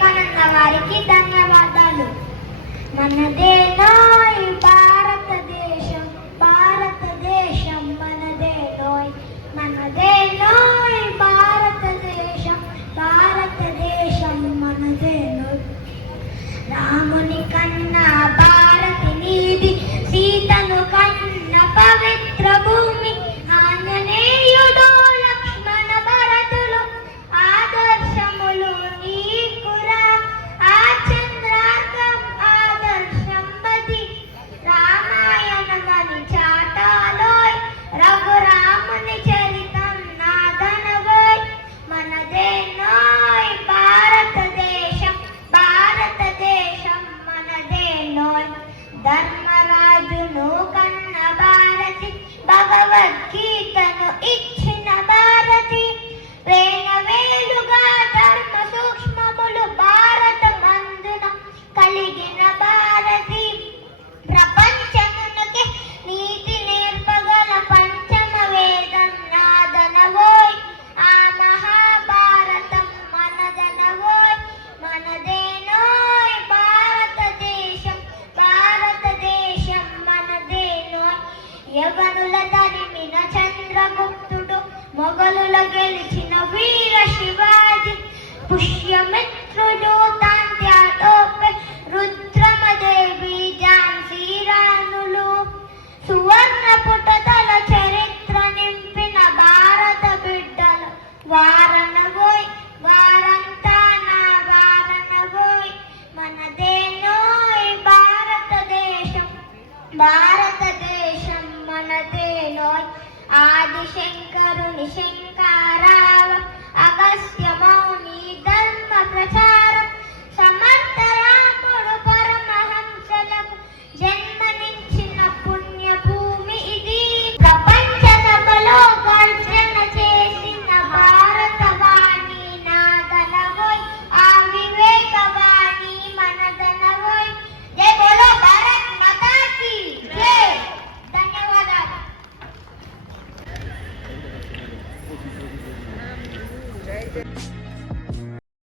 వివేకానంద వారికి ధన్యవాదాలు. మనదేనోయ్ భారతదేశం, భారతదేశం మనదేనోయ్, మనదేనోయ్ భారతదేశం, భారతదేశం మనదేనోయ్. రాముని కన్నా భారతి నీది, సీతను కన్న పవిత్ర భూమి. ఆంజనేయుడు లక్ష్మణ భరతులు ఆదర్శములు నీకురా. ఆ చంద్రార్కం ఆదర్శం బది, రామాయణమని చాటాలోయ్. రఘురాముని చరితం నాదనవోయ్. మనదేనోయ్ భారతదేశం, భారతదేశం మనదేనోయ్. ధర్మరాజును కన్న భారతి, భగవద్గీతను ఇచ్చిన భారతి. ప్రేమవేలుగా ధర్మ సూక్ష్మములు భారత మందున కలిగిన భారతి. ప్రపంచమునకే నీతి నేర్పగల పంచమ వేదం నాదనవోయ్. ఆ మహాభారతం మనదనవోయ్. మనదేనోయ్ భారతదేశం, భారతదేశం మనదేనోయ్. యవనుల తరిమిన చంద్రగుప్తుడు, మొగలుల గెలిచిన వీర శివాజీ. పుష్యమిత్రుడు తాంత్యాటోపే, రుద్రమదేవి ఝాన్సీ రాణులు. సువర్ణ పుటతల చరిత్ర నింపిన భారత బిడ్డలు వారనవోయ్. వారంతా నా వారనవోయ్. మనదేనోయ్ భారతదేశం, భారతదేశం మనదేనోయ్. ఆదిశంకరుని శంకరావ, అగస్త్య మౌని ధర్మ ప్రచార.